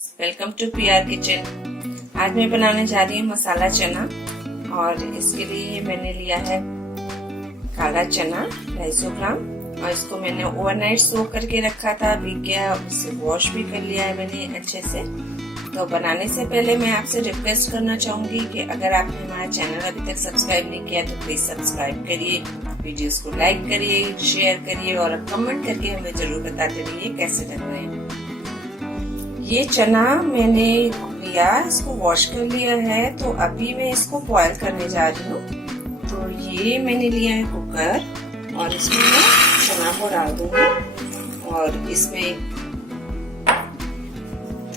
Welcome to PR kitchen. आज मैं बनाने जा रही हूँ मसाला चना और इसके लिए मैंने लिया है काला चना 250 ग्राम और इसको मैंने ओवरनाइट सोक करके रखा था, भीग गया, उससे वॉश भी कर लिया है मैंने अच्छे से। तो बनाने से पहले मैं आपसे रिक्वेस्ट करना चाहूंगी कि अगर आपने हमारा चैनल अभी तक सब्सक्राइब नहीं किया तो प्लीज सब्सक्राइब करिए, वीडियोस को लाइक करिए, शेयर करिए और कमेंट करके हमें जरूर बताते रहिए कैसे बन रहे हैं। ये चना मैंने लिया, इसको वॉश कर लिया है, तो अभी मैं इसको बॉईल करने जा रही हूँ। तो ये मैंने लिया है कुकर और इसमें मैं चना को डाल दूंगी और इसमें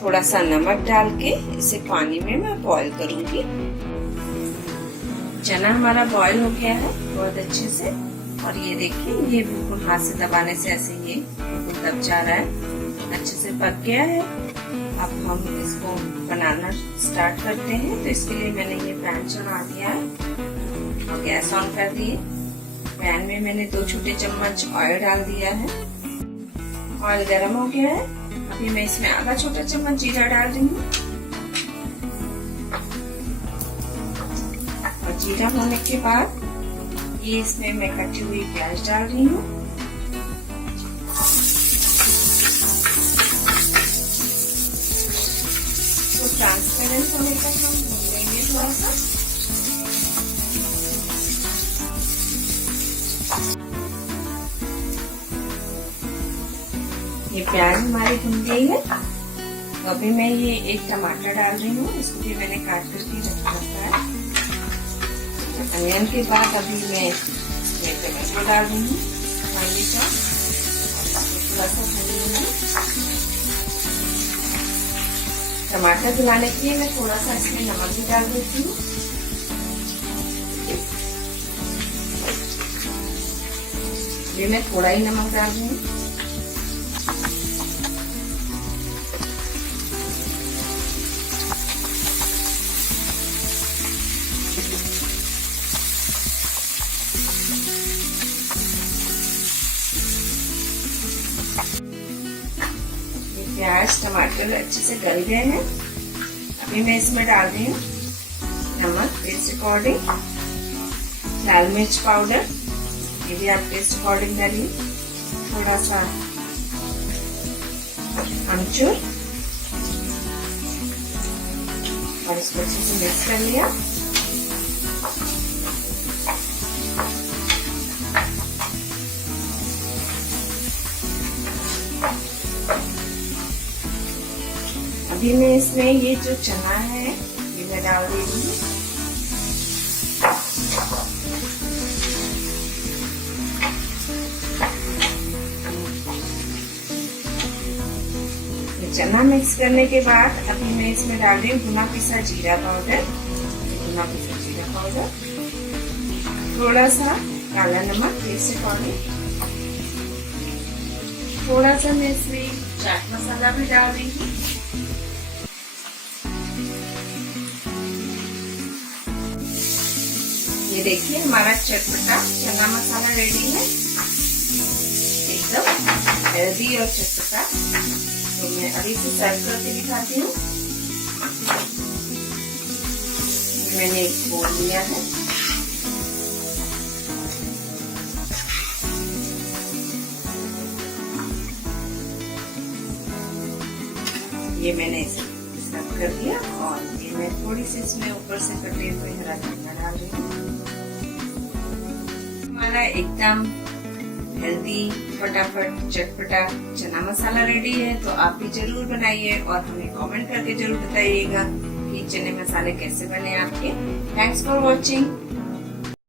थोड़ा सा नमक डाल के इसे पानी में मैं बॉईल करूंगी। चना हमारा बॉईल हो गया है बहुत अच्छे से और ये देखिए, ये बिल्कुल हाथ से दबाने से ऐसे ये दब जा रहा है, अच्छे से पक गया है। अब हम इसको बनाना स्टार्ट करते हैं। तो इसके लिए मैंने ये पैन चढ़ा दिया है और गैस ऑन कर दिए। पैन में मैंने 2 छोटे चम्मच ऑयल डाल दिया है। ऑयल गर्म हो गया है, अभी मैं इसमें आधा छोटा चम्मच जीरा डाल रही हूँ और जीरा होने के बाद ये इसमें मैं कटी हुई प्याज डाल रही हूँ। तो ट्रांसपेरेंट होने तक हम भूनेंगे थोड़ा सा। ये प्याज हमारी भुन गई है, तो अभी मैं ये एक टमाटर डाल रही हूँ, इसको भी मैंने काट करके रखा है। अनियन के बाद अभी मैं टमाटर डाल रही हूँ, पानी का थोड़ा सा भून लूंगी। टमाटर गलाने के लिए मैं थोड़ा सा इसमें नमक भी डाल देती हूँ। ये मैं थोड़ा ही नमक डाल रही हूँ। प्याज टमाटर अच्छे से गल गए हैं। अभी मैं इसमें डाल रही हूँ नमक टेस्ट अकॉर्डिंग, लाल मिर्च पाउडर, ये भी आप टेस्ट अकॉर्डिंग डालिए, थोड़ा सा अमचूर और इसको अच्छे से मिक्स कर लिया। अभी मैं इसमें ये जो चना है ये मैं डाल दे रही हूँ। चना मिक्स करने के बाद अभी मैं इसमें डाल रही हूँ भुना पिसा जीरा पाउडर, थोड़ा सा काला नमक टेस्ट अकॉर्डिंग, थोड़ा सा मैं इसमें चाट मसाला भी डाल रही हूँ। ये देखिए, हमारा चटपटा चना मसाला रेडी है, एकदम हेल्दी और चटपटा। तो मैं अभी से सर्व करके दिखाती हूँ। मैंने एक बोल लिया है, ये मैंने इसे सर्व कर दिया और ये मैं थोड़ी सी इसमें ऊपर से कटे हुए हरा धनिया डाल रही हूँ। हमारा एकदम हेल्दी फटाफट चटपटा चना मसाला रेडी है। तो आप भी जरूर बनाइए और हमें कमेंट करके जरूर बताइएगा कि चने मसाले कैसे बने आपके। Thanks for watching.